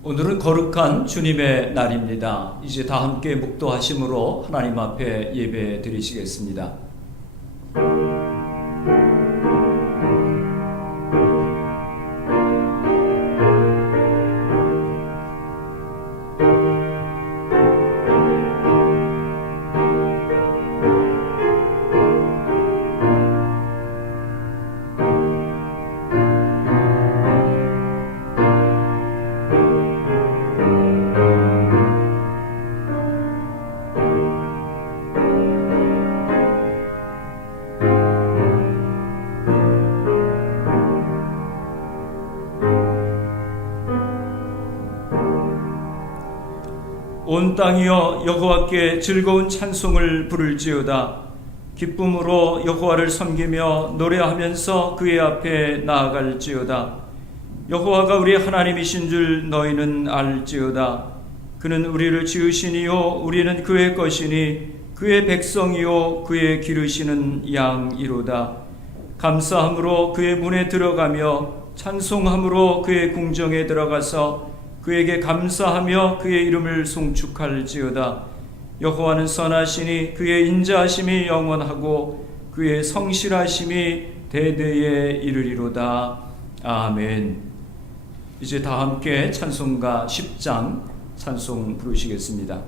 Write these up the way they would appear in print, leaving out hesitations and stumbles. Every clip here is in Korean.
오늘은 거룩한 주님의 날입니다. 이제 다 함께 묵도하심으로 하나님 앞에 예배 드리시겠습니다. 온 땅이여 여호와께 즐거운 찬송을 부를지어다. 기쁨으로 여호와를 섬기며 노래하면서 그의 앞에 나아갈지어다. 여호와가 우리 하나님이신 줄 너희는 알지어다. 그는 우리를 지으시니요 우리는 그의 것이니 그의 백성이요 그의 기르시는 양이로다. 감사함으로 그의 문에 들어가며 찬송함으로 그의 궁정에 들어가서 그에게 감사하며 그의 이름을 송축할지어다. 여호와는 선하시니 그의 인자하심이 영원하고 그의 성실하심이 대대에 이르리로다. 아멘. 이제 다 함께 찬송가 10장 찬송 부르시겠습니다.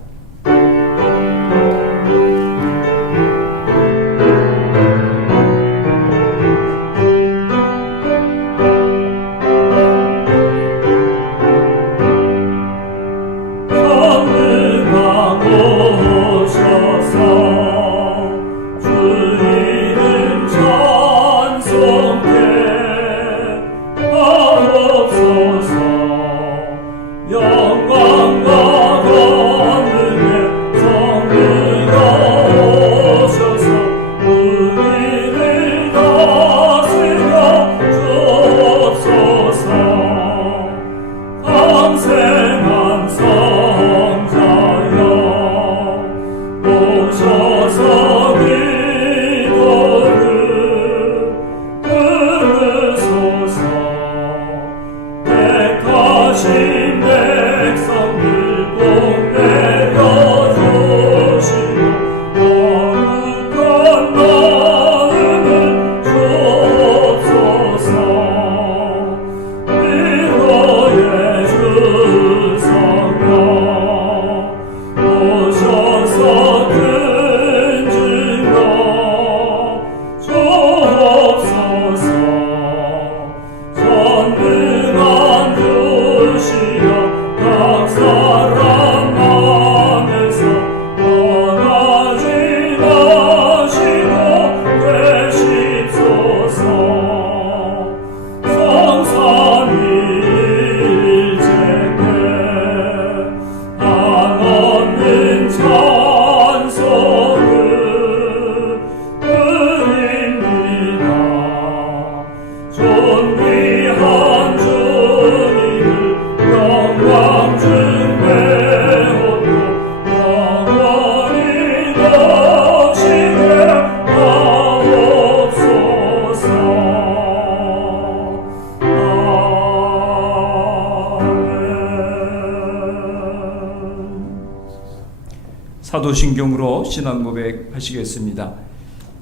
사도신경으로 신앙 고백하시겠습니다.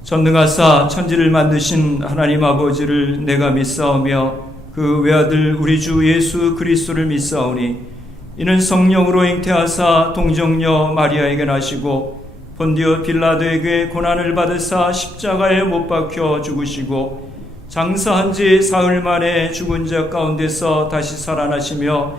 전능하사 천지를 만드신 하나님 아버지를 내가 믿사오며 그 외아들 우리 주 예수 그리스도를 믿사오니 이는 성령으로 잉태하사 동정녀 마리아에게 나시고 본디오 빌라도에게 고난을 받으사 십자가에 못 박혀 죽으시고 장사한 지 사흘 만에 죽은 자 가운데서 다시 살아나시며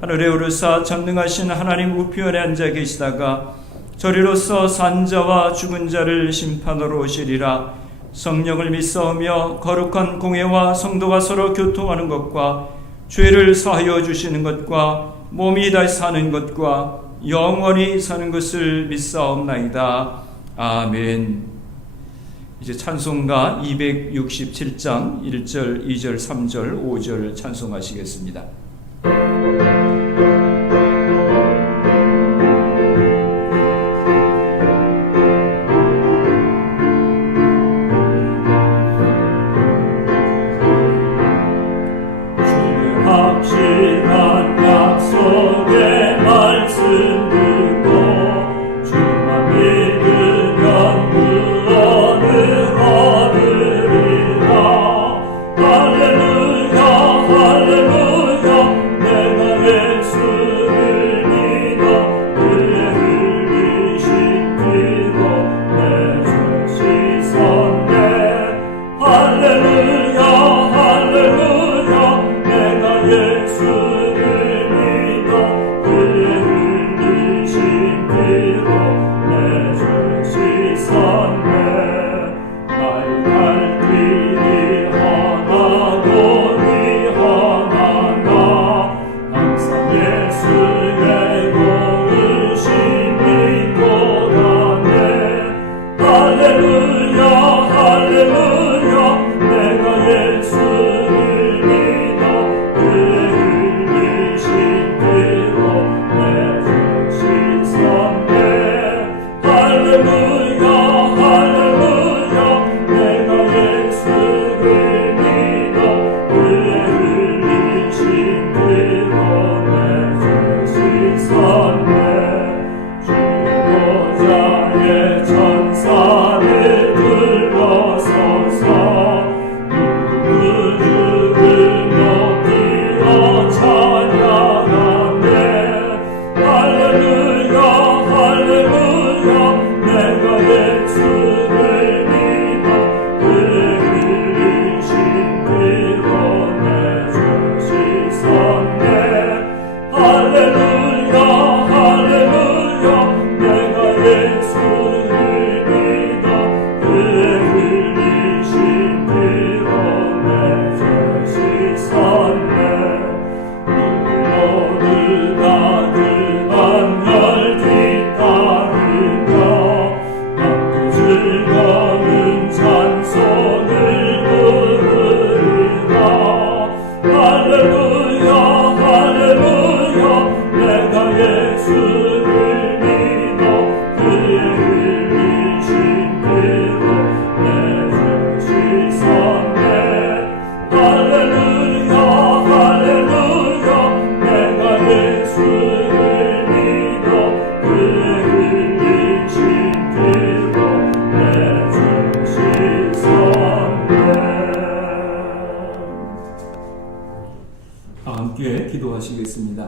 하늘에 오르사 전능하신 하나님 우편에 앉아 계시다가 저리로서 산자와 죽은 자를 심판하러 오시리라. 성령을 믿사오며 거룩한 공회와 성도가 서로 교통하는 것과 죄를 사하여 주시는 것과 몸이 다시 사는 것과 영원히 사는 것을 믿사옵나이다. 아멘. 이제 찬송가 267장 1절, 2절, 3절, 5절 찬송하시겠습니다. 확실한 약속 예수를 믿어 그의 흘리신 피로 내 죄 씻었네. 할렐루야 할렐루야 내가 예수를 믿어 그의 흘리신 피로 내 죄 씻었네. 함께 기도하시겠습니다.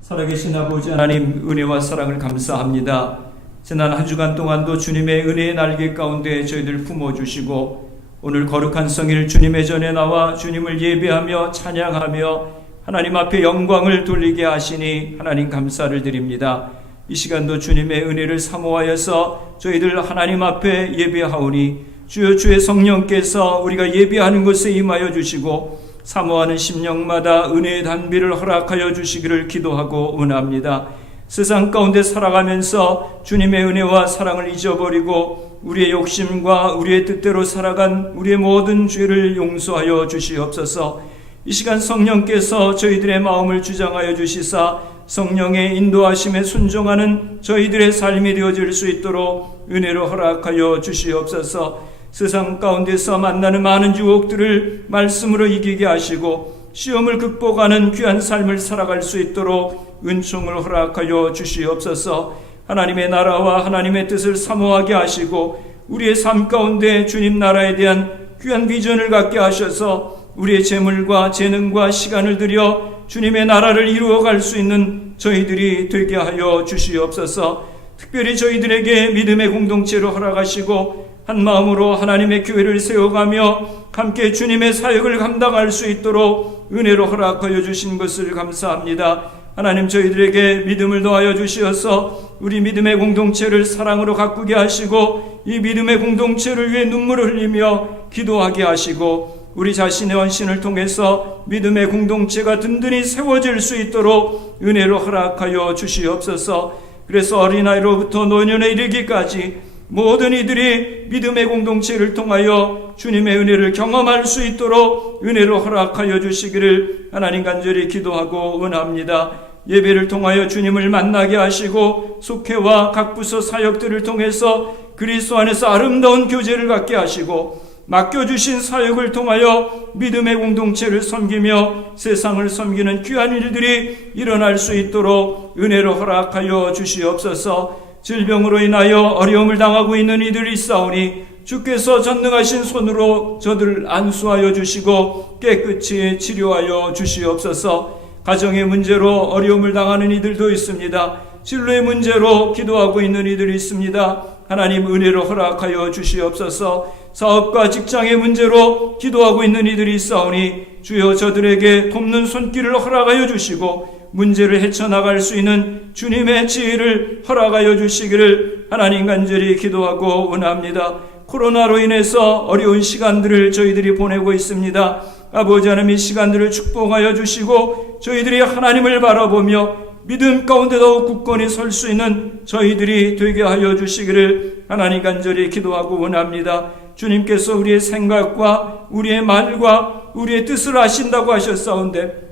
살아계신 아버지 하나님, 은혜와 사랑을 감사합니다. 지난 한 주간 동안도 주님의 은혜의 날개 가운데 저희들 품어주시고 오늘 거룩한 성일 주님의 전에 나와 주님을 예배하며 찬양하며 하나님 앞에 영광을 돌리게 하시니 하나님 감사를 드립니다. 이 시간도 주님의 은혜를 사모하여서 저희들 하나님 앞에 예배하오니 주여 주의 성령께서 우리가 예배하는 곳에 임하여 주시고 사모하는 심령마다 은혜의 단비를 허락하여 주시기를 기도하고 원합니다. 세상 가운데 살아가면서 주님의 은혜와 사랑을 잊어버리고 우리의 욕심과 우리의 뜻대로 살아간 우리의 모든 죄를 용서하여 주시옵소서. 이 시간 성령께서 저희들의 마음을 주장하여 주시사 성령의 인도하심에 순종하는 저희들의 삶이 되어질 수 있도록 은혜로 허락하여 주시옵소서. 세상 가운데서 만나는 많은 유혹들을 말씀으로 이기게 하시고 시험을 극복하는 귀한 삶을 살아갈 수 있도록 은총을 허락하여 주시옵소서. 하나님의 나라와 하나님의 뜻을 사모하게 하시고 우리의 삶 가운데 주님 나라에 대한 귀한 비전을 갖게 하셔서 우리의 재물과 재능과 시간을 들여 주님의 나라를 이루어갈 수 있는 저희들이 되게 하여 주시옵소서. 특별히 저희들에게 믿음의 공동체로 허락하시고 한 마음으로 하나님의 교회를 세워가며 함께 주님의 사역을 감당할 수 있도록 은혜로 허락하여 주신 것을 감사합니다. 하나님 저희들에게 믿음을 더하여 주시어서 우리 믿음의 공동체를 사랑으로 가꾸게 하시고 이 믿음의 공동체를 위해 눈물을 흘리며 기도하게 하시고 우리 자신의 헌신을 통해서 믿음의 공동체가 든든히 세워질 수 있도록 은혜로 허락하여 주시옵소서. 그래서 어린아이로부터 노년에 이르기까지 모든 이들이 믿음의 공동체를 통하여 주님의 은혜를 경험할 수 있도록 은혜로 허락하여 주시기를 하나님 간절히 기도하고 원합니다. 예배를 통하여 주님을 만나게 하시고 속회와 각 부서 사역들을 통해서 그리스도 안에서 아름다운 교제를 갖게 하시고 맡겨주신 사역을 통하여 믿음의 공동체를 섬기며 세상을 섬기는 귀한 일들이 일어날 수 있도록 은혜로 허락하여 주시옵소서. 질병으로 인하여 어려움을 당하고 있는 이들이 있사오니 주께서 전능하신 손으로 저들을 안수하여 주시고 깨끗이 치료하여 주시옵소서. 가정의 문제로 어려움을 당하는 이들도 있습니다. 진로의 문제로 기도하고 있는 이들이 있습니다. 하나님 은혜로 허락하여 주시옵소서. 사업과 직장의 문제로 기도하고 있는 이들이 있사오니 주여 저들에게 돕는 손길을 허락하여 주시고 문제를 헤쳐나갈 수 있는 주님의 지혜를 허락하여 주시기를 하나님 간절히 기도하고 원합니다. 코로나로 인해서 어려운 시간들을 저희들이 보내고 있습니다. 아버지 하나님 이 시간들을 축복하여 주시고 저희들이 하나님을 바라보며 믿음 가운데 더욱 굳건히 설 수 있는 저희들이 되게 하여 주시기를 하나님 간절히 기도하고 원합니다. 주님께서 우리의 생각과 우리의 말과 우리의 뜻을 아신다고 하셨사온데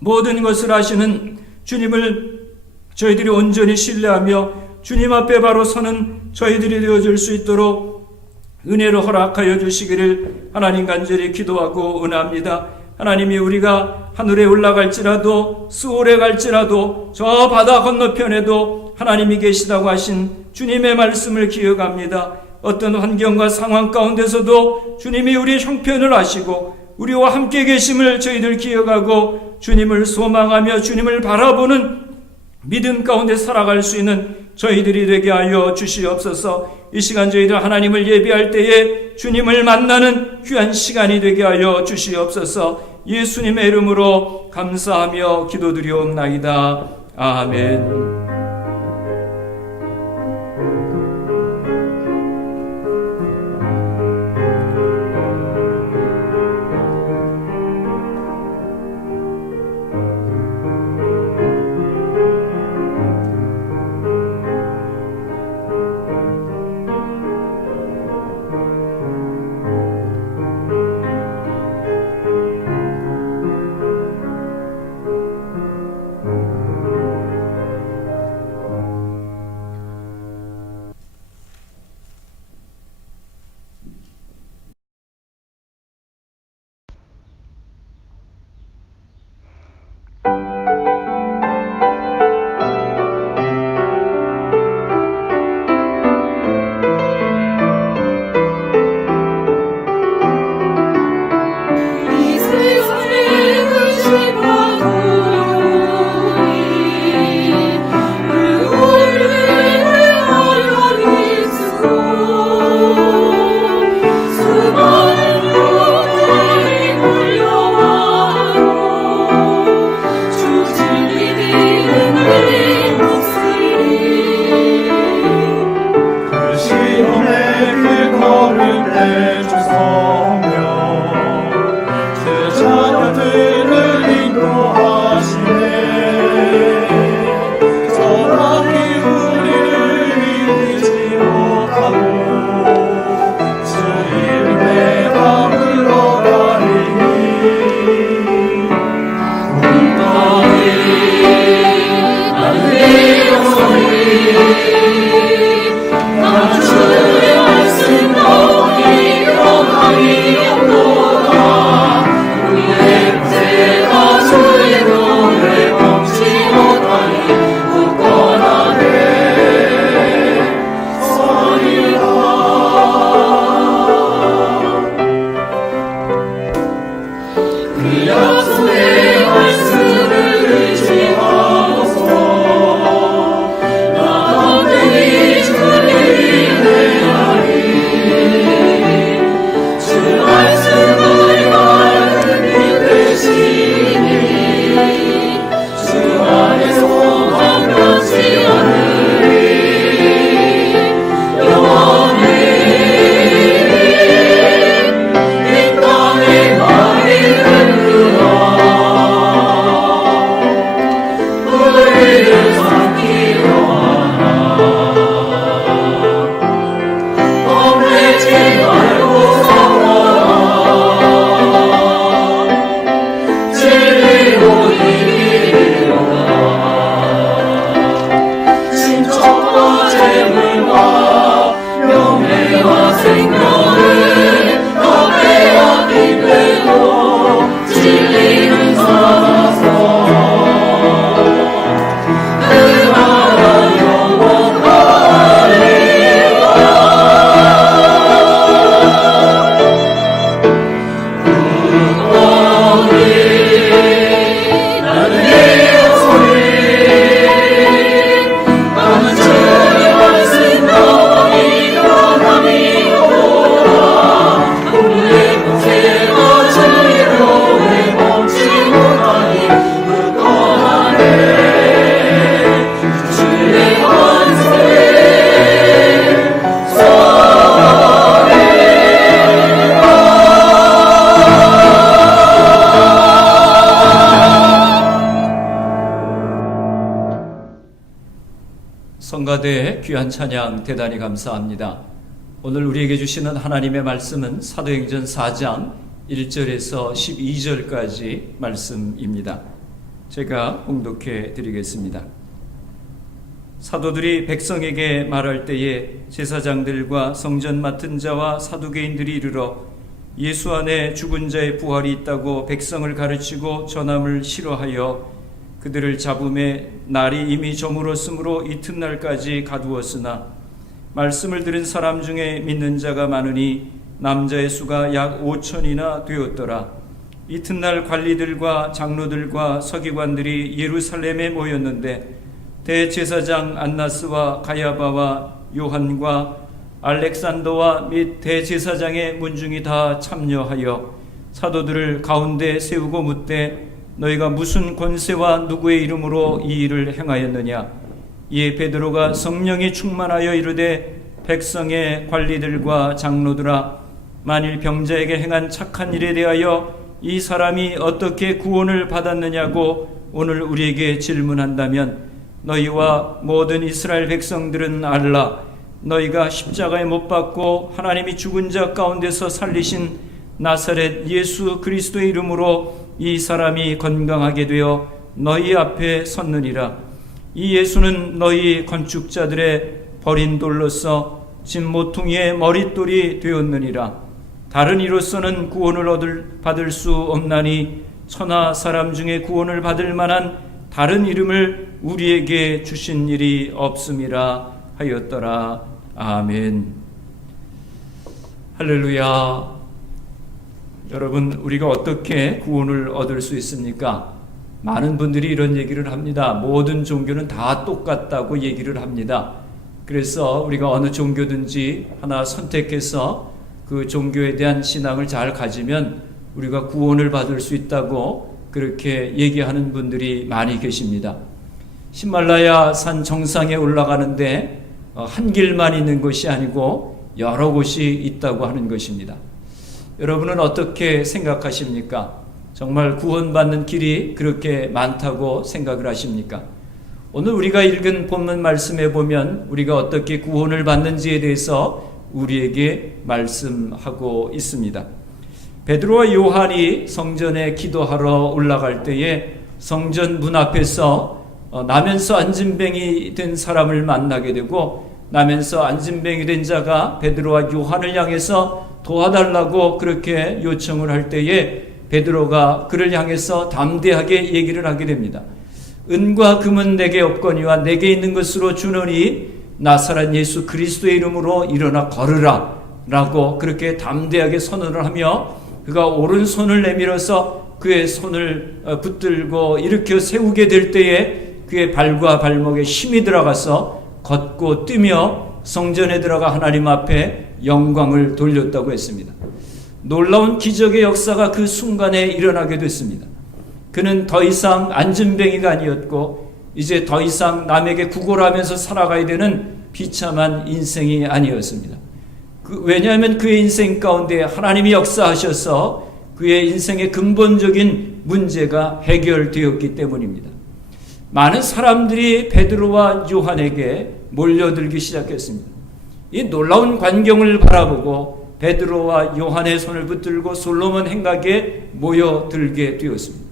모든 것을 아시는 주님을 저희들이 온전히 신뢰하며 주님 앞에 바로 서는 저희들이 되어줄 수 있도록 은혜로 허락하여 주시기를 하나님 간절히 기도하고 원합니다. 하나님이 우리가 하늘에 올라갈지라도 스올에 갈지라도 저 바다 건너편에도 하나님이 계시다고 하신 주님의 말씀을 기억합니다. 어떤 환경과 상황 가운데서도 주님이 우리의 형편을 아시고 우리와 함께 계심을 저희들 기억하고 주님을 소망하며 주님을 바라보는 믿음 가운데 살아갈 수 있는 저희들이 되게 하여 주시옵소서. 이 시간 저희들 하나님을 예배할 때에 주님을 만나는 귀한 시간이 되게 하여 주시옵소서. 예수님의 이름으로 감사하며 기도드리옵나이다. 아멘. 약속의 말씀을 의지하소서. 나 담대히 주의 일을 하리. 주 말씀을 밝은 빛 되시니 주 안에서 변치 않으리. 영원히 이 땅에 말이를 우리를 삼키려 하나. 겁내지 말고 서러라. 진리로 이기리로다. 신청과 재물과 명예와 생명을 더 빼앗기대도 진리는 살아서 그 나라 영원하리라. 구원이 나는 내 영혼이 나는 주의 말씀 너희 변함이 오라. 우리의 공세가 주의 묘에 멈지 못하니 굳건하네. 주의 권세 성가대의 귀한 찬양 대단히 감사합니다. 오늘 우리에게 주시는 하나님의 말씀은 사도행전 4장 1절에서 12절까지 말씀입니다. 제가 봉독해 드리겠습니다. 사도들이 백성에게 말할 때에 제사장들과 성전 맡은 자와 사두개인들이 이르러 예수 안에 죽은 자의 부활이 있다고 백성을 가르치고 전함을 싫어하여 그들을 잡음에 날이 이미 저물었으므로 이튿날까지 가두었으나 말씀을 들은 사람 중에 믿는 자가 많으니 남자의 수가 약 5천이나 되었더라. 이튿날 관리들과 장로들과 서기관들이 예루살렘에 모였는데 대제사장 안나스와 가야바와 요한과 알렉산더와 및 대제사장의 문중이 다 참여하여 사도들을 가운데 세우고 묻되 너희가 무슨 권세와 누구의 이름으로 이 일을 행하였느냐. 이에 베드로가 성령이 충만하여 이르되 백성의 관리들과 장로들아, 만일 병자에게 행한 착한 일에 대하여 이 사람이 어떻게 구원을 받았느냐고 오늘 우리에게 질문한다면 너희와 모든 이스라엘 백성들은 알라. 너희가 십자가에 못 박고 하나님이 죽은 자 가운데서 살리신 나사렛 예수 그리스도의 이름으로 이 사람이 건강하게 되어 너희 앞에 섰느니라. 이 예수는 너희 건축자들의 버린 돌로서 진 모퉁이의 머릿돌이 되었느니라. 다른 이로서는 구원을 받을 수 없나니 천하 사람 중에 구원을 받을 만한 다른 이름을 우리에게 주신 일이 없음이라 하였더라. 아멘. 할렐루야. 여러분, 우리가 어떻게 구원을 얻을 수 있습니까? 많은 분들이 이런 얘기를 합니다. 모든 종교는 다 똑같다고 얘기를 합니다. 그래서 우리가 어느 종교든지 하나 선택해서 그 종교에 대한 신앙을 잘 가지면 우리가 구원을 받을 수 있다고 그렇게 얘기하는 분들이 많이 계십니다. 히말라야 산 정상에 올라가는데 한 길만 있는 것이 아니고 여러 곳이 있다고 하는 것입니다. 여러분은 어떻게 생각하십니까? 정말 구원받는 길이 그렇게 많다고 생각을 하십니까? 오늘 우리가 읽은 본문 말씀에 보면 우리가 어떻게 구원을 받는지에 대해서 우리에게 말씀하고 있습니다. 베드로와 요한이 성전에 기도하러 올라갈 때에 성전 문 앞에서 나면서 안진뱅이 된 사람을 만나게 되고, 나면서 안진뱅이 된 자가 베드로와 요한을 향해서 도와달라고 그렇게 요청을 할 때에 베드로가 그를 향해서 담대하게 얘기를 하게 됩니다. 은과 금은 내게 없거니와 내게 있는 것으로 주노니 나사렛 예수 그리스도의 이름으로 일어나 걸으라 라고 그렇게 담대하게 선언을 하며 그가 오른손을 내밀어서 그의 손을 붙들고 일으켜 세우게 될 때에 그의 발과 발목에 힘이 들어가서 걷고 뛰며 성전에 들어가 하나님 앞에 영광을 돌렸다고 했습니다. 놀라운 기적의 역사가 그 순간에 일어나게 됐습니다. 그는 더 이상 안진뱅이가 아니었고 이제 더 이상 남에게 구걸하면서 살아가야 되는 비참한 인생이 아니었습니다. 왜냐하면 그의 인생 가운데 하나님이 역사하셔서 그의 인생의 근본적인 문제가 해결되었기 때문입니다. 많은 사람들이 베드로와 요한에게 몰려들기 시작했습니다. 이 놀라운 광경을 바라보고 베드로와 요한의 손을 붙들고 솔로몬 행각에 모여들게 되었습니다.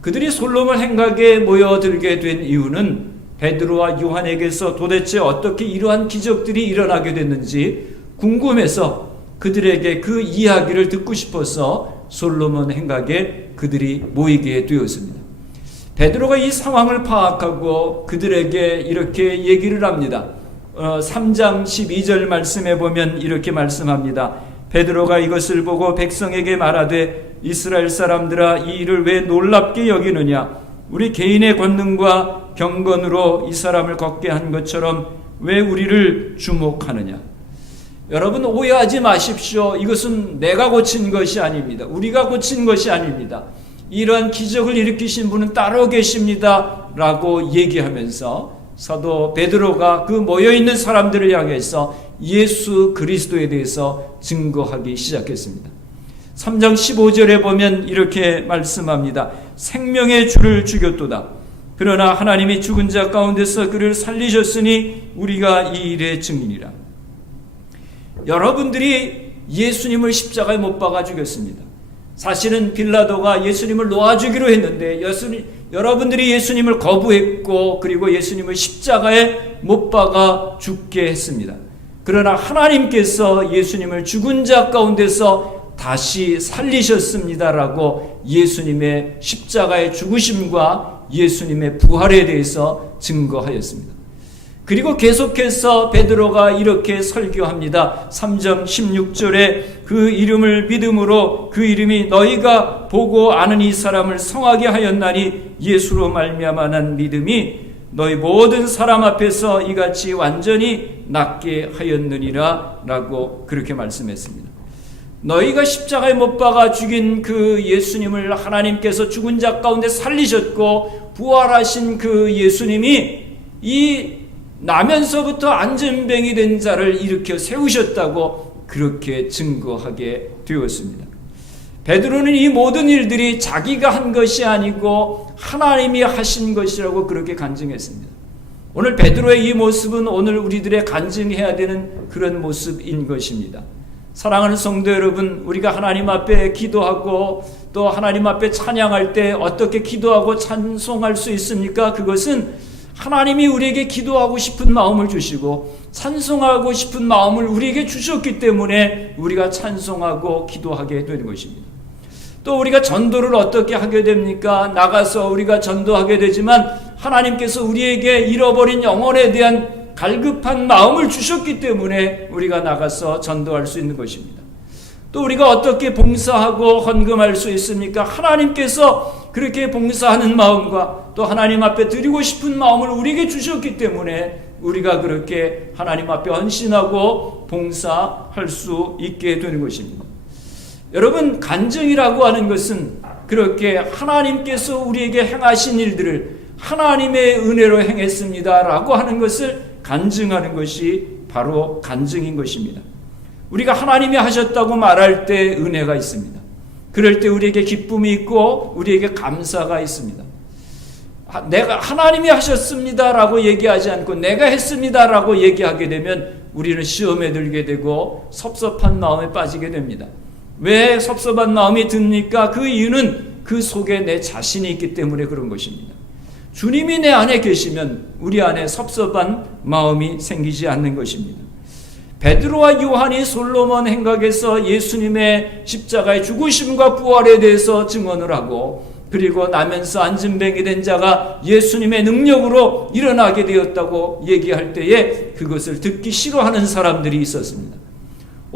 그들이 솔로몬 행각에 모여들게 된 이유는 베드로와 요한에게서 도대체 어떻게 이러한 기적들이 일어나게 됐는지 궁금해서 그들에게 그 이야기를 듣고 싶어서 솔로몬 행각에 그들이 모이게 되었습니다. 베드로가 이 상황을 파악하고 그들에게 이렇게 얘기를 합니다. 3장 12절 말씀에 보면 이렇게 말씀합니다. 베드로가 이것을 보고 백성에게 말하되 이스라엘 사람들아 이 일을 왜 놀랍게 여기느냐 우리 개인의 권능과 경건으로 이 사람을 걷게 한 것처럼 왜 우리를 주목하느냐. 여러분 오해하지 마십시오. 이것은 내가 고친 것이 아닙니다. 우리가 고친 것이 아닙니다. 이러한 기적을 일으키신 분은 따로 계십니다 라고 얘기하면서 사도 베드로가 그 모여있는 사람들을 향해서 예수 그리스도에 대해서 증거하기 시작했습니다. 3장 15절에 보면 이렇게 말씀합니다. 생명의 주를 죽였도다. 그러나 하나님이 죽은 자 가운데서 그를 살리셨으니 우리가 이 일의 증인이라. 여러분들이 예수님을 십자가에 못 박아 죽였습니다. 사실은 빌라도가 예수님을 놓아 주기로 했는데 여러분들이 예수님을 거부했고 그리고 예수님을 십자가에 못 박아 죽게 했습니다. 그러나 하나님께서 예수님을 죽은 자 가운데서 다시 살리셨습니다라고 예수님의 십자가의 죽으심과 예수님의 부활에 대해서 증거하였습니다. 그리고 계속해서 베드로가 이렇게 설교합니다. 3장 16절에 그 이름을 믿음으로 그 이름이 너희가 보고 아는 이 사람을 성하게 하였나니 예수로 말미암아 난 믿음이 너희 모든 사람 앞에서 이같이 완전히 낫게 하였느니라 라고 그렇게 말씀했습니다. 너희가 십자가에 못 박아 죽인 그 예수님을 하나님께서 죽은 자 가운데 살리셨고 부활하신 그 예수님이 이 나면서부터 안전뱅이 된 자를 일으켜 세우셨다고 그렇게 증거하게 되었습니다. 베드로는 이 모든 일들이 자기가 한 것이 아니고 하나님이 하신 것이라고 그렇게 간증했습니다. 오늘 베드로의 이 모습은 오늘 우리들의 간증해야 되는 그런 모습인 것입니다. 사랑하는 성도 여러분, 우리가 하나님 앞에 기도하고 또 하나님 앞에 찬양할 때 어떻게 기도하고 찬송할 수 있습니까? 그것은 하나님이 우리에게 기도하고 싶은 마음을 주시고 찬송하고 싶은 마음을 우리에게 주셨기 때문에 우리가 찬송하고 기도하게 되는 것입니다. 또 우리가 전도를 어떻게 하게 됩니까? 나가서 우리가 전도하게 되지만 하나님께서 우리에게 잃어버린 영혼에 대한 갈급한 마음을 주셨기 때문에 우리가 나가서 전도할 수 있는 것입니다. 또 우리가 어떻게 봉사하고 헌금할 수 있습니까? 하나님께서 그렇게 봉사하는 마음과 또 하나님 앞에 드리고 싶은 마음을 우리에게 주셨기 때문에 우리가 그렇게 하나님 앞에 헌신하고 봉사할 수 있게 되는 것입니다. 여러분, 간증이라고 하는 것은 그렇게 하나님께서 우리에게 행하신 일들을 하나님의 은혜로 행했습니다라고 하는 것을 간증하는 것이 바로 간증인 것입니다. 우리가 하나님이 하셨다고 말할 때 은혜가 있습니다. 그럴 때 우리에게 기쁨이 있고 우리에게 감사가 있습니다. 내가 하나님이 하셨습니다라고 얘기하지 않고 내가 했습니다라고 얘기하게 되면 우리는 시험에 들게 되고 섭섭한 마음에 빠지게 됩니다. 왜 섭섭한 마음이 듭니까? 그 이유는 그 속에 내 자신이 있기 때문에 그런 것입니다. 주님이 내 안에 계시면 우리 안에 섭섭한 마음이 생기지 않는 것입니다. 베드로와 요한이 솔로몬 행각에서 예수님의 십자가의 죽으심과 부활에 대해서 증언을 하고 그리고 나면서 안진뱅이 된 자가 예수님의 능력으로 일어나게 되었다고 얘기할 때에 그것을 듣기 싫어하는 사람들이 있었습니다.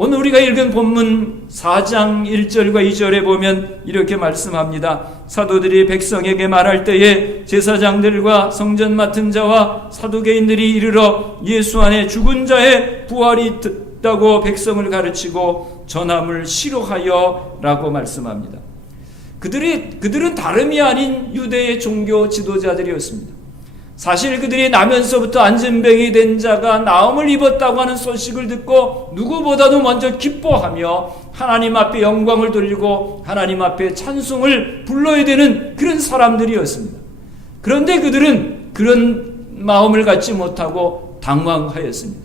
오늘 우리가 읽은 본문 4장 1절과 2절에 보면 이렇게 말씀합니다. 사도들이 백성에게 말할 때에 제사장들과 성전 맡은 자와 사두개인들이 이르러 예수 안에 죽은 자의 부활이 있다고 백성을 가르치고 전함을 싫어하여 라고 말씀합니다. 그들은 다름이 아닌 유대의 종교 지도자들이었습니다. 사실 그들이 나면서부터 안진병이 된 자가 나음을 입었다고 하는 소식을 듣고 누구보다도 먼저 기뻐하며 하나님 앞에 영광을 돌리고 하나님 앞에 찬송을 불러야 되는 그런 사람들이었습니다. 그런데 그들은 그런 마음을 갖지 못하고 당황하였습니다.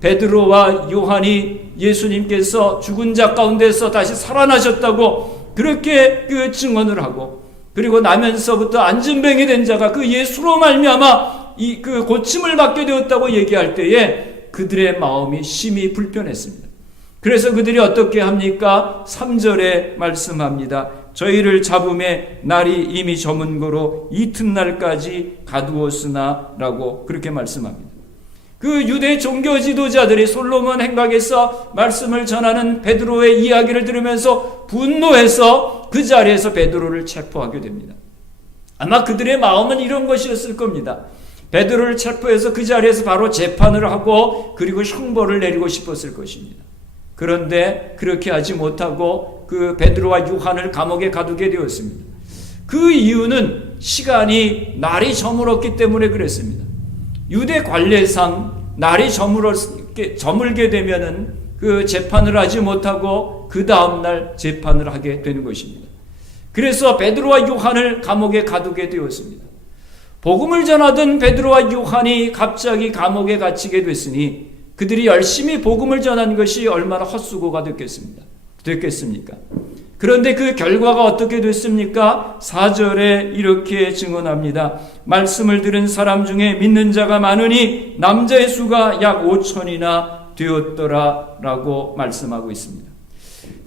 베드로와 요한이 예수님께서 죽은 자 가운데서 다시 살아나셨다고 그렇게 증언을 하고, 그리고 나면서부터 안진병이 된 자가 그 예수로 말미암아 그 고침을 받게 되었다고 얘기할 때에 그들의 마음이 심히 불편했습니다. 그래서 그들이 어떻게 합니까? 3절에 말씀합니다. 저희를 잡음에 날이 이미 저문 거로 이튿날까지 가두었으나 라고 그렇게 말씀합니다. 그 유대 종교 지도자들이 솔로몬 행각에서 말씀을 전하는 베드로의 이야기를 들으면서 분노해서 그 자리에서 베드로를 체포하게 됩니다. 아마 그들의 마음은 이런 것이었을 겁니다. 베드로를 체포해서 그 자리에서 바로 재판을 하고 그리고 형벌을 내리고 싶었을 것입니다. 그런데 그렇게 하지 못하고 그 베드로와 요한을 감옥에 가두게 되었습니다. 그 이유는 날이 저물었기 때문에 그랬습니다. 유대 관례상 날이 저물게 되면은 그 재판을 하지 못하고 그 다음날 재판을 하게 되는 것입니다. 그래서 베드로와 요한을 감옥에 가두게 되었습니다. 복음을 전하던 베드로와 요한이 갑자기 감옥에 갇히게 됐으니 그들이 열심히 복음을 전한 것이 얼마나 헛수고가 됐겠습니까? 그런데 그 결과가 어떻게 됐습니까? 4절에 이렇게 증언합니다. 말씀을 들은 사람 중에 믿는 자가 많으니 남자의 수가 약 5천이나 되었더라 라고 말씀하고 있습니다.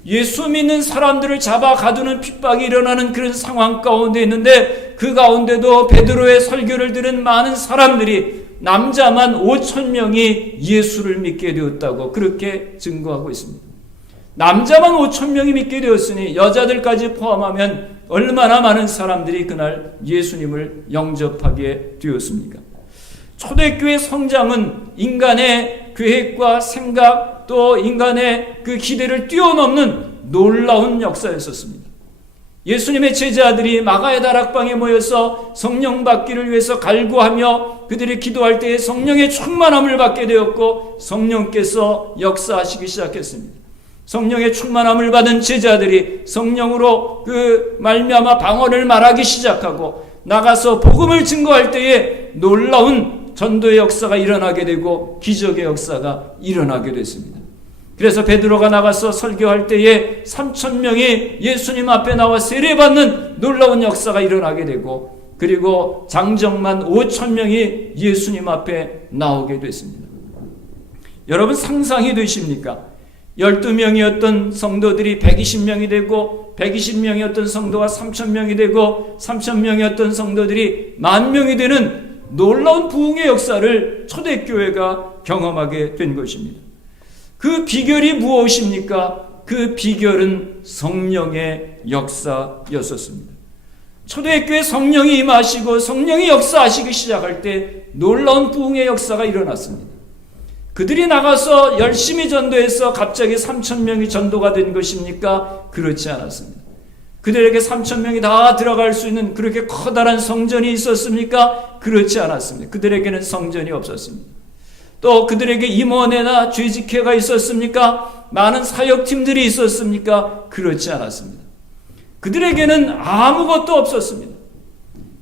예수 믿는 사람들을 잡아 가두는 핍박이 일어나는 그런 상황 가운데 있는데 그 가운데도 베드로의 설교를 들은 많은 사람들이 남자만 5천 명이 예수를 믿게 되었다고 그렇게 증거하고 있습니다. 남자만 5천 명이 믿게 되었으니 여자들까지 포함하면 얼마나 많은 사람들이 그날 예수님을 영접하게 되었습니까? 초대교회 성장은 인간의 계획과 생각 또 인간의 그 기대를 뛰어넘는 놀라운 역사였었습니다. 예수님의 제자들이 마가의 다락방에 모여서 성령 받기를 위해서 갈구하며 그들이 기도할 때에 성령의 충만함을 받게 되었고 성령께서 역사하시기 시작했습니다. 성령의 충만함을 받은 제자들이 성령으로 그 말미암아 방언을 말하기 시작하고 나가서 복음을 증거할 때에 놀라운 전도의 역사가 일어나게 되고 기적의 역사가 일어나게 됐습니다. 그래서 베드로가 나가서 설교할 때에 3,000명이 예수님 앞에 나와 세례받는 놀라운 역사가 일어나게 되고 그리고 장정만 5,000명이 예수님 앞에 나오게 됐습니다. 여러분 상상이 되십니까? 12명이었던 성도들이 120명이 되고 120명이었던 성도가 3,000명이 되고 3,000명이었던 성도들이 10,000명이 되는 놀라운 부흥의 역사를 초대교회가 경험하게 된 것입니다. 그 비결이 무엇입니까? 그 비결은 성령의 역사였었습니다. 초대교회 성령이 임하시고 성령이 역사하시기 시작할 때 놀라운 부흥의 역사가 일어났습니다. 그들이 나가서 열심히 전도해서 갑자기 3,000명이 전도가 된 것입니까? 그렇지 않았습니다. 그들에게 3,000명이 다 들어갈 수 있는 그렇게 커다란 성전이 있었습니까? 그렇지 않았습니다. 그들에게는 성전이 없었습니다. 또 그들에게 임원회나 죄직회가 있었습니까? 많은 사역팀들이 있었습니까? 그렇지 않았습니다. 그들에게는 아무것도 없었습니다.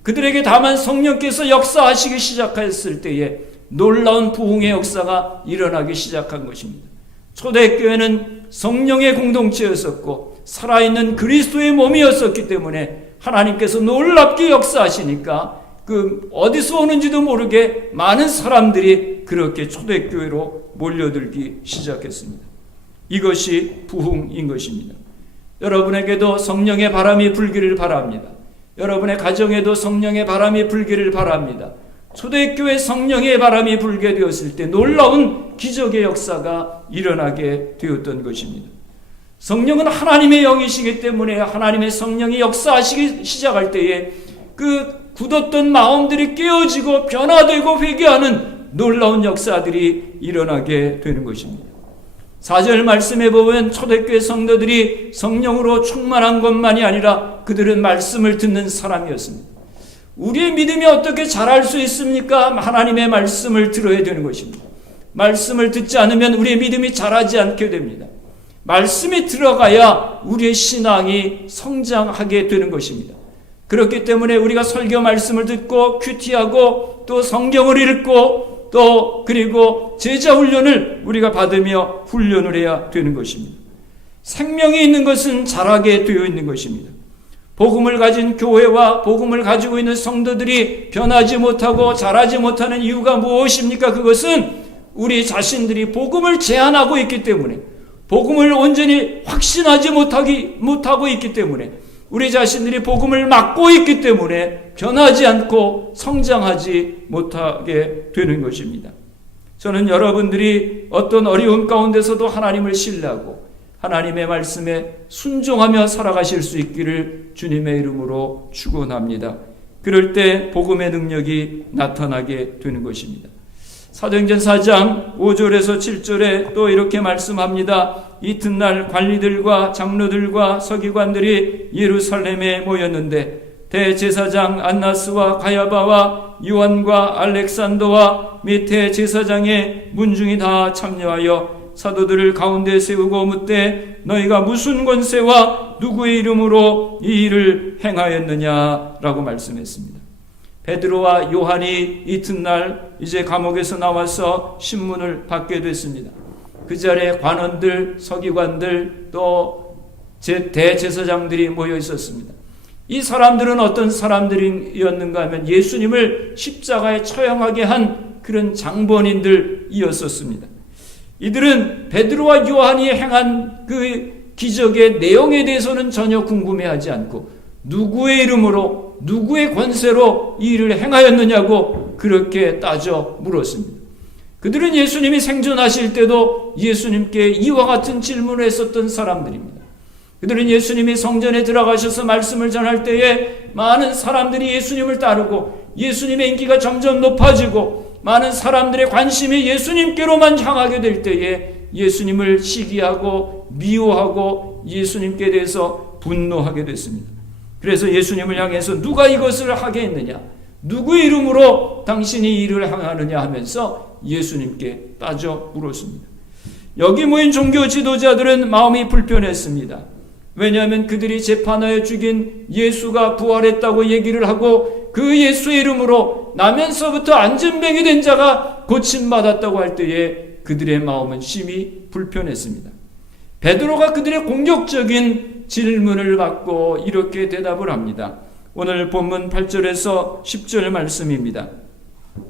그들에게 다만 성령께서 역사하시기 시작했을 때에 놀라운 부흥의 역사가 일어나기 시작한 것입니다. 초대교회는 성령의 공동체였었고 살아있는 그리스도의 몸이었었기 때문에 하나님께서 놀랍게 역사하시니까 그 어디서 오는지도 모르게 많은 사람들이 그렇게 초대교회로 몰려들기 시작했습니다. 이것이 부흥인 것입니다. 여러분에게도 성령의 바람이 불기를 바랍니다. 여러분의 가정에도 성령의 바람이 불기를 바랍니다. 초대교회 성령의 바람이 불게 되었을 때 놀라운 기적의 역사가 일어나게 되었던 것입니다. 성령은 하나님의 영이시기 때문에 하나님의 성령이 역사하시기 시작할 때에 그 굳었던 마음들이 깨어지고 변화되고 회개하는 놀라운 역사들이 일어나게 되는 것입니다. 4절 말씀에 보면 초대교회 성도들이 성령으로 충만한 것만이 아니라 그들은 말씀을 듣는 사람이었습니다. 우리의 믿음이 어떻게 자랄 수 있습니까? 하나님의 말씀을 들어야 되는 것입니다. 말씀을 듣지 않으면 우리의 믿음이 자라지 않게 됩니다. 말씀이 들어가야 우리의 신앙이 성장하게 되는 것입니다. 그렇기 때문에 우리가 설교 말씀을 듣고 큐티하고 또 성경을 읽고 또 그리고 제자 훈련을 우리가 받으며 훈련을 해야 되는 것입니다. 생명이 있는 것은 자라게 되어 있는 것입니다. 복음을 가진 교회와 복음을 가지고 있는 성도들이 변하지 못하고 자라지 못하는 이유가 무엇입니까? 그것은 우리 자신들이 복음을 제한하고 있기 때문에, 복음을 온전히 확신하지 못하고 있기 때문에, 우리 자신들이 복음을 막고 있기 때문에 변하지 않고 성장하지 못하게 되는 것입니다. 저는 여러분들이 어떤 어려움 가운데서도 하나님을 신뢰하고 하나님의 말씀에 순종하며 살아가실 수 있기를 주님의 이름으로 축원합니다. 그럴 때 복음의 능력이 나타나게 되는 것입니다. 사도행전 4장 5절에서 7절에 또 이렇게 말씀합니다. 이튿날 관리들과 장로들과 서기관들이 예루살렘에 모였는데 대제사장 안나스와 가야바와 요한과 알렉산더와 및 대제사장의 문중이 다 참여하여 사도들을 가운데 세우고 묻되 너희가 무슨 권세와 누구의 이름으로 이 일을 행하였느냐라고 말씀했습니다. 베드로와 요한이 이튿날 이제 감옥에서 나와서 신문을 받게 됐습니다. 그 자리에 관원들, 서기관들 또 대제사장들이 모여 있었습니다. 이 사람들은 어떤 사람들이었는가 하면 예수님을 십자가에 처형하게 한 그런 장본인들이었었습니다. 이들은 베드로와 요한이 행한 그 기적의 내용에 대해서는 전혀 궁금해하지 않고 누구의 이름으로 누구의 권세로 이 일을 행하였느냐고 그렇게 따져 물었습니다. 그들은 예수님이 생존하실 때도 예수님께 이와 같은 질문을 했었던 사람들입니다. 그들은 예수님이 성전에 들어가셔서 말씀을 전할 때에 많은 사람들이 예수님을 따르고 예수님의 인기가 점점 높아지고 많은 사람들의 관심이 예수님께로만 향하게 될 때에 예수님을 시기하고 미워하고 예수님께 대해서 분노하게 됐습니다. 그래서 예수님을 향해서 누가 이것을 하게 했느냐? 누구의 이름으로 당신이 이 일을 행하느냐 하면서 예수님께 따져 물었습니다. 여기 모인 종교 지도자들은 마음이 불편했습니다. 왜냐하면 그들이 재판하여 죽인 예수가 부활했다고 얘기를 하고 그 예수의 이름으로 나면서부터 안전병이 된 자가 고침받았다고 할 때에 그들의 마음은 심히 불편했습니다. 베드로가 그들의 공격적인 질문을 받고 이렇게 대답을 합니다. 오늘 본문 8절에서 10절 말씀입니다.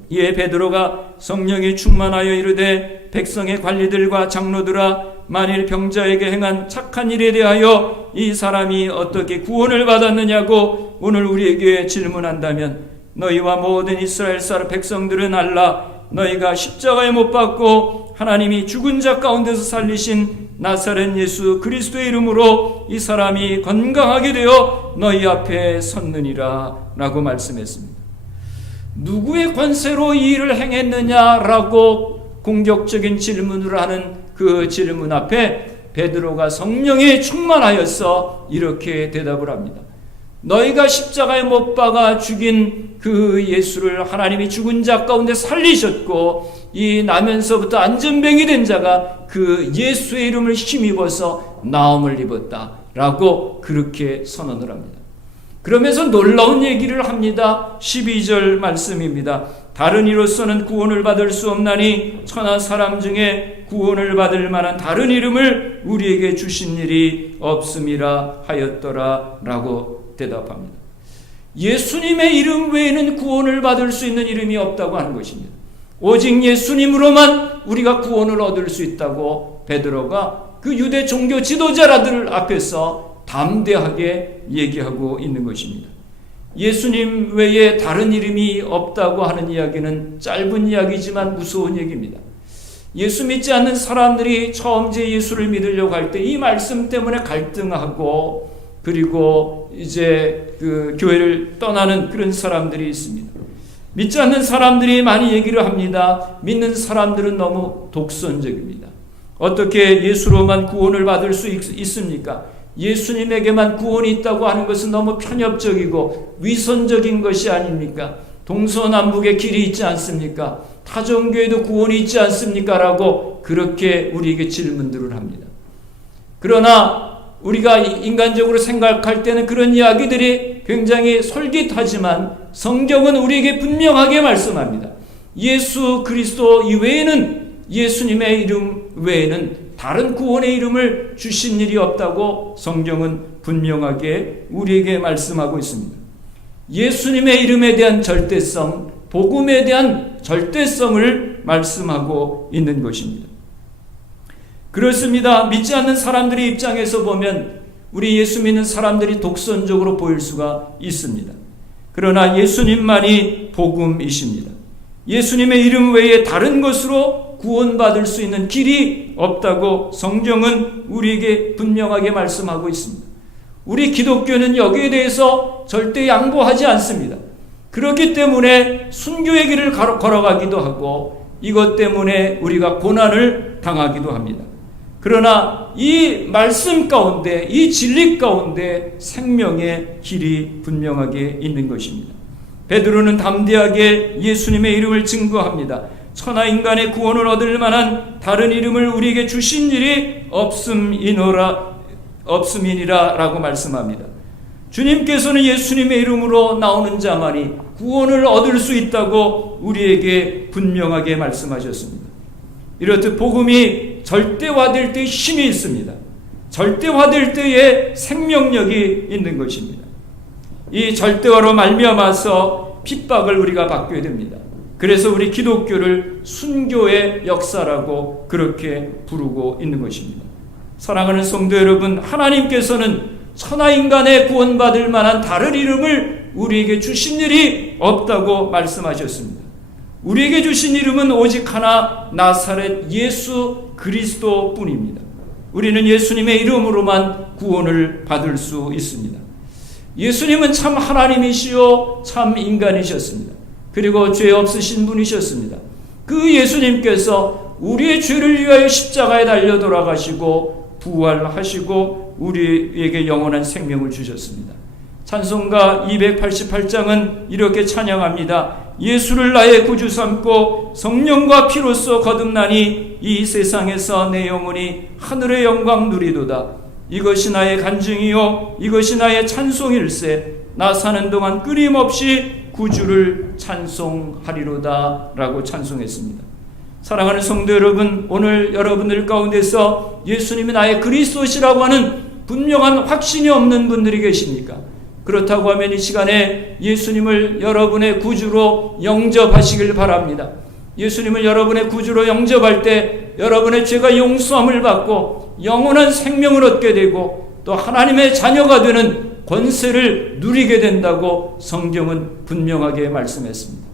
이에 베드로가 성령이 충만하여 이르되 백성의 관리들과 장로들아 만일 병자에게 행한 착한 일에 대하여 이 사람이 어떻게 구원을 받았느냐고 오늘 우리에게 질문한다면 너희와 모든 이스라엘 사람 백성들은 알라. 너희가 십자가에 못 박고 하나님이 죽은 자 가운데서 살리신 나사렛 예수 그리스도의 이름으로 이 사람이 건강하게 되어 너희 앞에 섰느니라 라고 말씀했습니다. 누구의 권세로 이 일을 행했느냐라고 공격적인 질문을 하는 그 질문 앞에 베드로가 성령에 충만하여서 이렇게 대답을 합니다. 너희가 십자가에 못 박아 죽인 그 예수를 하나님이 죽은 자 가운데 살리셨고 이 나면서부터 안전병이 된 자가 그 예수의 이름을 힘입어서 나음을 입었다라고 그렇게 선언을 합니다. 그러면서 놀라운 얘기를 합니다. 12절 말씀입니다. 다른 이로서는 구원을 받을 수 없나니 천하 사람 중에 구원을 받을 만한 다른 이름을 우리에게 주신 일이 없음이라 하였더라 라고 대답합니다. 예수님의 이름 외에는 구원을 받을 수 있는 이름이 없다고 하는 것입니다. 오직 예수님으로만 우리가 구원을 얻을 수 있다고 베드로가 그 유대 종교 지도자들 앞에서 담대하게 얘기하고 있는 것입니다. 예수님 외에 다른 이름이 없다고 하는 이야기는 짧은 이야기지만 무서운 얘기입니다. 예수 믿지 않는 사람들이 처음 제 예수를 믿으려고 할 때 이 말씀 때문에 갈등하고 그리고 이제 그 교회를 떠나는 그런 사람들이 있습니다. 믿지 않는 사람들이 많이 얘기를 합니다. 믿는 사람들은 너무 독선적입니다. 어떻게 예수로만 구원을 받을 수 있습니까? 예수님에게만 구원이 있다고 하는 것은 너무 편협적이고 위선적인 것이 아닙니까? 동서남북의 길이 있지 않습니까? 타종교에도 구원이 있지 않습니까? 라고 그렇게 우리에게 질문들을 합니다. 그러나 우리가 인간적으로 생각할 때는 그런 이야기들이 굉장히 솔깃하지만 성경은 우리에게 분명하게 말씀합니다. 예수 그리스도 이외에는, 예수님의 이름 외에는 다른 구원의 이름을 주신 일이 없다고 성경은 분명하게 우리에게 말씀하고 있습니다. 예수님의 이름에 대한 절대성, 복음에 대한 절대성을 말씀하고 있는 것입니다. 그렇습니다. 믿지 않는 사람들의 입장에서 보면 우리 예수 믿는 사람들이 독선적으로 보일 수가 있습니다. 그러나 예수님만이 복음이십니다. 예수님의 이름 외에 다른 것으로 구원받을 수 있는 길이 없다고 성경은 우리에게 분명하게 말씀하고 있습니다. 우리 기독교는 여기에 대해서 절대 양보하지 않습니다. 그렇기 때문에 순교의 길을 걸어가기도 하고 이것 때문에 우리가 고난을 당하기도 합니다. 그러나 이 말씀 가운데, 이 진리 가운데 생명의 길이 분명하게 있는 것입니다. 베드로는 담대하게 예수님의 이름을 증거합니다. 천하 인간의 구원을 얻을 만한 다른 이름을 우리에게 주신 일이 없음이니라 라고 말씀합니다. 주님께서는 예수님의 이름으로 나오는 자만이 구원을 얻을 수 있다고 우리에게 분명하게 말씀하셨습니다. 이렇듯 복음이 절대화될 때 힘이 있습니다. 절대화될 때에 생명력이 있는 것입니다. 이 절대화로 말미암아서 핍박을 우리가 받게 됩니다. 그래서 우리 기독교를 순교의 역사라고 그렇게 부르고 있는 것입니다. 사랑하는 성도 여러분, 하나님께서는 천하인간의 구원받을 만한 다른 이름을 우리에게 주신 일이 없다고 말씀하셨습니다. 우리에게 주신 이름은 오직 하나, 나사렛 예수 그리스도 뿐입니다. 우리는 예수님의 이름으로만 구원을 받을 수 있습니다. 예수님은 참 하나님이시요 참 인간이셨습니다. 그리고 죄 없으신 분이셨습니다. 그 예수님께서 우리의 죄를 위하여 십자가에 달려 돌아가시고 부활하시고 우리에게 영원한 생명을 주셨습니다. 찬송가 288장은 이렇게 찬양합니다. 예수를 나의 구주 삼고 성령과 피로써 거듭나니 이 세상에서 내 영혼이 하늘의 영광 누리도다. 이것이 나의 간증이요 이것이 나의 찬송일세. 나 사는 동안 끊임없이 구주를 찬송하리로다 라고 찬송했습니다. 사랑하는 성도 여러분, 오늘 여러분들 가운데서 예수님이 나의 그리스도시라고 하는 분명한 확신이 없는 분들이 계십니까? 그렇다고 하면 이 시간에 예수님을 여러분의 구주로 영접하시길 바랍니다. 예수님을 여러분의 구주로 영접할 때 여러분의 죄가 용서함을 받고 영원한 생명을 얻게 되고 또 하나님의 자녀가 되는 권세를 누리게 된다고 성경은 분명하게 말씀했습니다.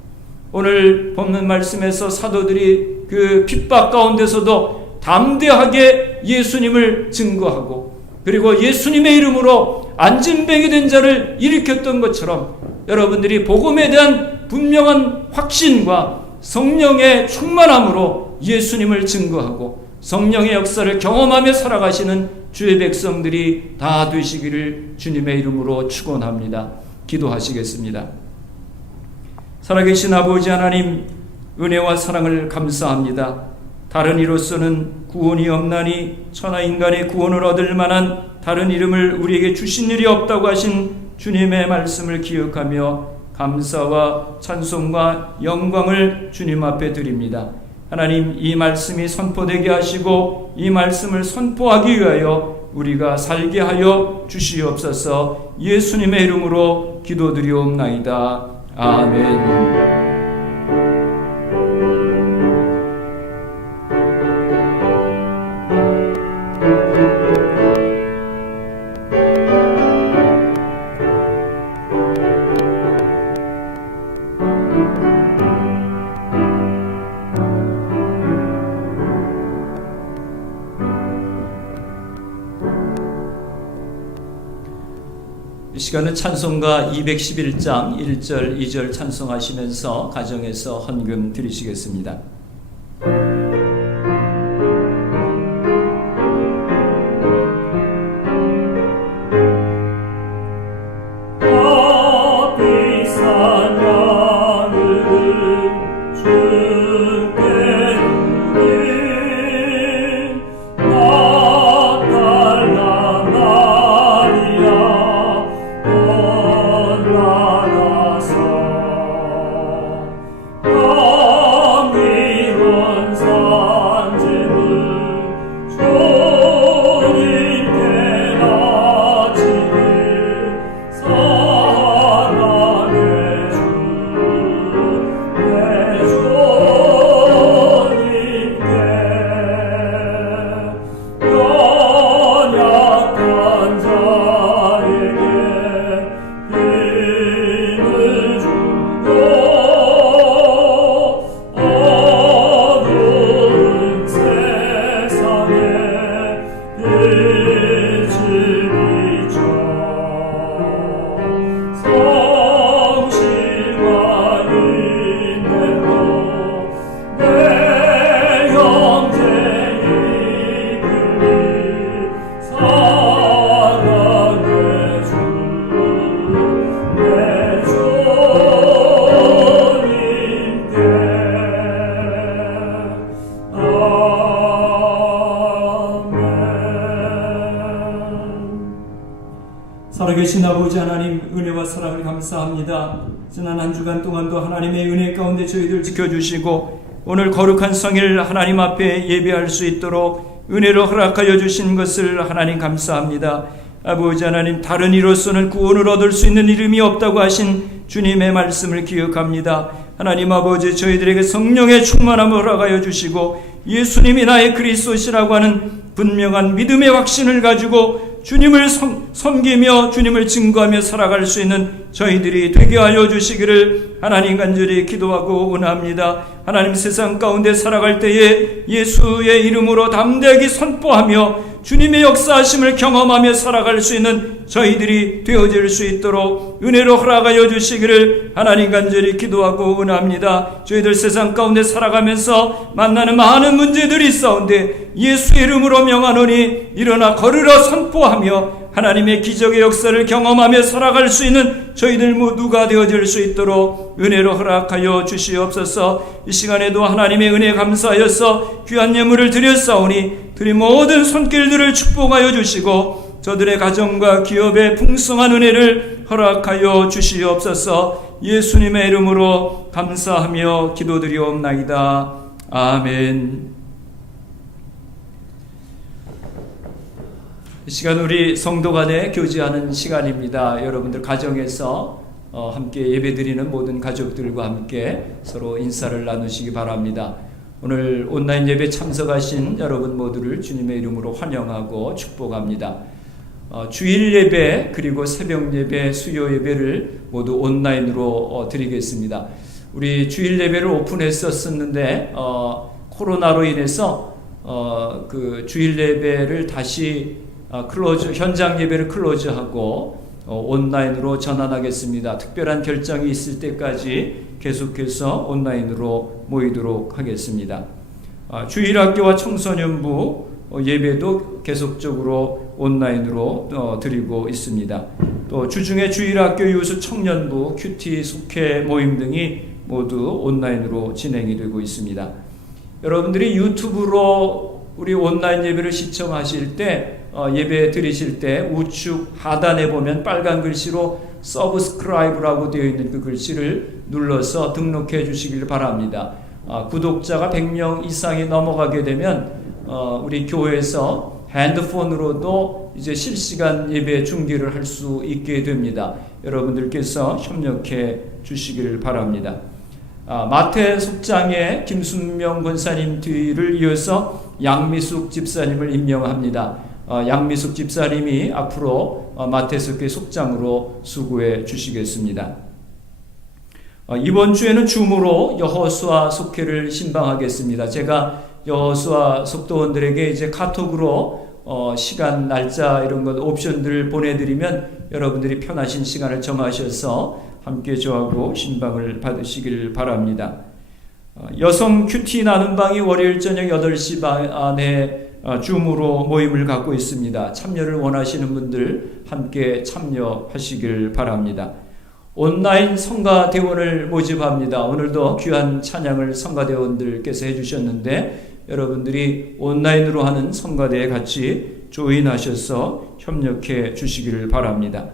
오늘 본문 말씀에서 사도들이 그 핍박 가운데서도 담대하게 예수님을 증거하고 그리고 예수님의 이름으로 안진뱅이 된 자를 일으켰던 것처럼 여러분들이 복음에 대한 분명한 확신과 성령의 충만함으로 예수님을 증거하고 성령의 역사를 경험하며 살아가시는 주의 백성들이 다 되시기를 주님의 이름으로 축원합니다. 기도하시겠습니다. 살아계신 아버지 하나님, 은혜와 사랑을 감사합니다. 다른 이로서는 구원이 없나니 천하 인간의 구원을 얻을 만한 다른 이름을 우리에게 주신 일이 없다고 하신 주님의 말씀을 기억하며 감사와 찬송과 영광을 주님 앞에 드립니다. 하나님, 이 말씀이 선포되게 하시고 이 말씀을 선포하기 위하여 우리가 살게 하여 주시옵소서. 예수님의 이름으로 기도드리옵나이다. 아멘. 시간은 찬송가 211장 1절 2절 찬송하시면서 가정에서 헌금 드리시겠습니다. 살아계신 아버지 하나님, 은혜와 사랑을 감사합니다. 지난 한 주간 동안도 하나님의 은혜 가운데 저희들 지켜주시고 오늘 거룩한 성일 하나님 앞에 예배할 수 있도록 은혜로 허락하여 주신 것을 하나님 감사합니다. 아버지 하나님, 다른 이로서는 구원을 얻을 수 있는 이름이 없다고 하신 주님의 말씀을 기억합니다. 하나님 아버지, 저희들에게 성령의 충만함을 허락하여 주시고 예수님이 나의 그리스도시라고 하는 분명한 믿음의 확신을 가지고 주님을 섬기며 주님을 증거하며 살아갈 수 있는 저희들이 되게 하여 주시기를 하나님 간절히 기도하고 원합니다. 하나님, 세상 가운데 살아갈 때에 예수의 이름으로 담대하게 선포하며 주님의 역사하심을 경험하며 살아갈 수 있는 저희들이 되어질 수 있도록 은혜로 허락하여 주시기를 하나님 간절히 기도하고 원합니다. 저희들 세상 가운데 살아가면서 만나는 많은 문제들이 있사온데 예수의 이름으로 명하노니 일어나 걸으라 선포하며 하나님의 기적의 역사를 경험하며 살아갈 수 있는 저희들 모두가 되어질 수 있도록 은혜로 허락하여 주시옵소서. 이 시간에도 하나님의 은혜 감사하여서 귀한 예물을 드렸사오니 드린 모든 손길들을 축복하여 주시고 저들의 가정과 기업에 풍성한 은혜를 허락하여 주시옵소서. 예수님의 이름으로 감사하며 기도드리옵나이다. 아멘. 이 시간 우리 성도 간에 교제하는 시간입니다. 여러분들 가정에서 함께 예배드리는 모든 가족들과 함께 서로 인사를 나누시기 바랍니다. 오늘 온라인 예배 참석하신 여러분 모두를 주님의 이름으로 환영하고 축복합니다. 주일 예배 그리고 새벽 예배, 수요 예배를 모두 온라인으로 드리겠습니다. 우리 주일 예배를 오픈했었는데 코로나로 인해서 그 주일 예배를 다시 현장 예배를 클로즈하고 온라인으로 전환하겠습니다. 특별한 결정이 있을 때까지 계속해서 온라인으로 모이도록 하겠습니다. 주일학교와 청소년부 예배도 계속적으로 온라인으로 드리고 있습니다. 또 주중에 주일학교 유수 청년부, 큐티, 속회 모임 등이 모두 온라인으로 진행이 되고 있습니다. 여러분들이 유튜브로 우리 온라인 예배를 시청하실 때 예배 드리실 때 우측 하단에 보면 빨간 글씨로 서브스크라이브라고 되어 있는 그 글씨를 눌러서 등록해 주시길 바랍니다. 구독자가 100명 이상이 넘어가게 되면 우리 교회에서 핸드폰으로도 이제 실시간 예배 중계를 할 수 있게 됩니다. 여러분들께서 협력해 주시길 바랍니다. 마태 속장의 김순명 권사님 뒤를 이어서 양미숙 집사님을 임명합니다. 양미숙 집사님이 앞으로 마태석의 속장으로 수고해 주시겠습니다. 이번 주에는 줌으로 여호수아 속회를 신방하겠습니다. 제가 여호수아 속도원들에게 이제 카톡으로 시간, 날짜 이런 것 옵션들을 보내드리면 여러분들이 편하신 시간을 정하셔서 함께 저하고 신방을 받으시길 바랍니다. 여성 큐티 나눔 방이 월요일 저녁 8시 반에 줌으로 모임을 갖고 있습니다. 참여를 원하시는 분들 함께 참여하시길 바랍니다. 온라인 성가대원을 모집합니다. 오늘도 귀한 찬양을 성가대원들께서 해주셨는데 여러분들이 온라인으로 하는 성가대에 같이 조인하셔서 협력해 주시기를 바랍니다.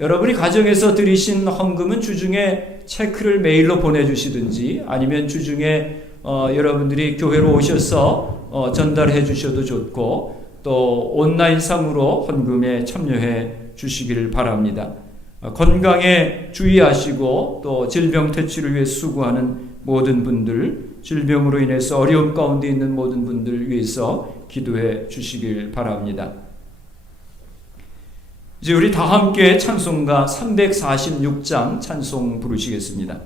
여러분이 가정에서 드리신 헌금은 주중에 체크를 메일로 보내주시든지 아니면 주중에 여러분들이 교회로 오셔서 전달해 주셔도 좋고 또 온라인상으로 헌금에 참여해 주시기를 바랍니다. 건강에 주의하시고 또 질병 퇴치를 위해 수고하는 모든 분들, 질병으로 인해서 어려움 가운데 있는 모든 분들 위해서 기도해 주시길 바랍니다. 이제 우리 다 함께 찬송가 346장 찬송 부르시겠습니다.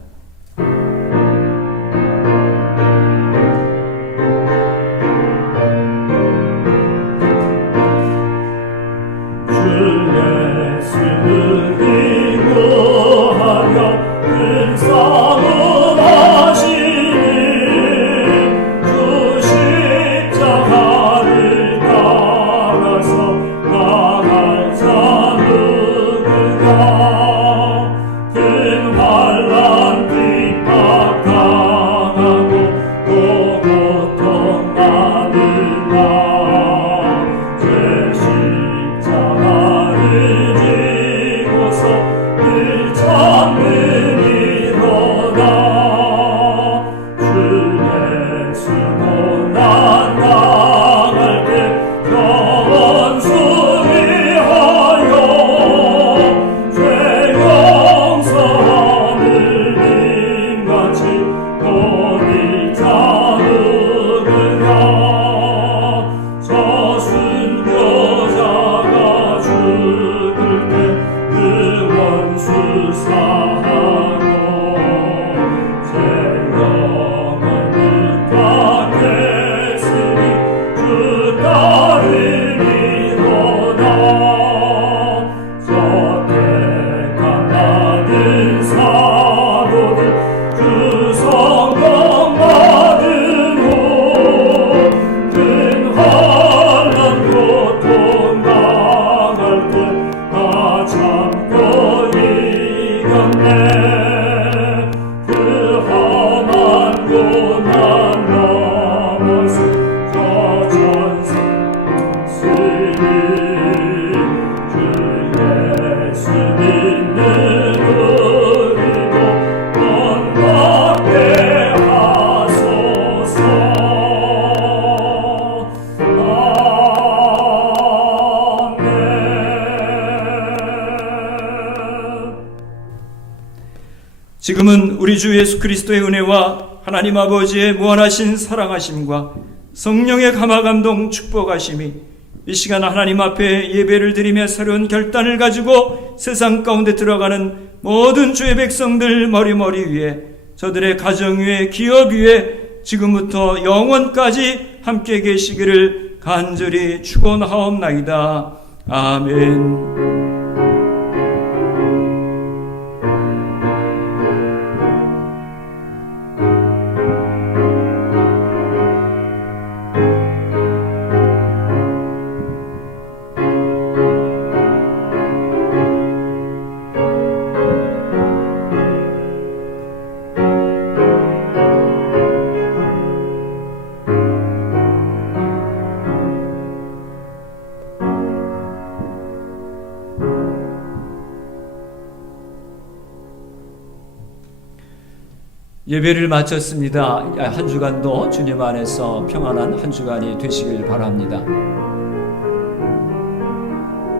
지금은 우리 주 예수 그리스도의 은혜와 하나님 아버지의 무한하신 사랑하심과 성령의 감화감동 축복하심이 이 시간 하나님 앞에 예배를 드리며 새로운 결단을 가지고 세상 가운데 들어가는 모든 주의 백성들 머리머리 위에 저들의 가정 위에 기업 위에 지금부터 영원까지 함께 계시기를 간절히 축원하옵나이다. 아멘. 예배를 마쳤습니다. 한 주간도 주님 안에서 평안한 한 주간이 되시길 바랍니다.